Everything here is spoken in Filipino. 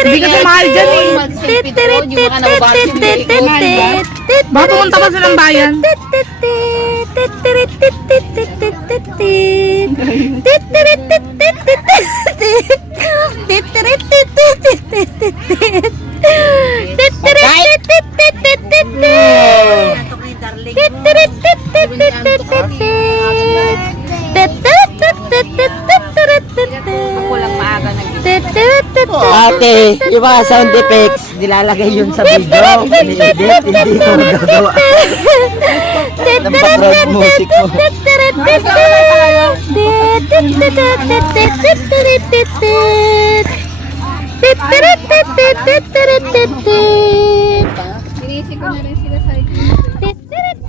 Hindi ka mahal dyan eh. Baka pumunta pa silang bayan. Ate, yung mga sound effects, nilalagay yun sa video. Ini-edit, hindi mo magagawa. Ng background music mo. Sinisip ko na rin sila sa Titirit.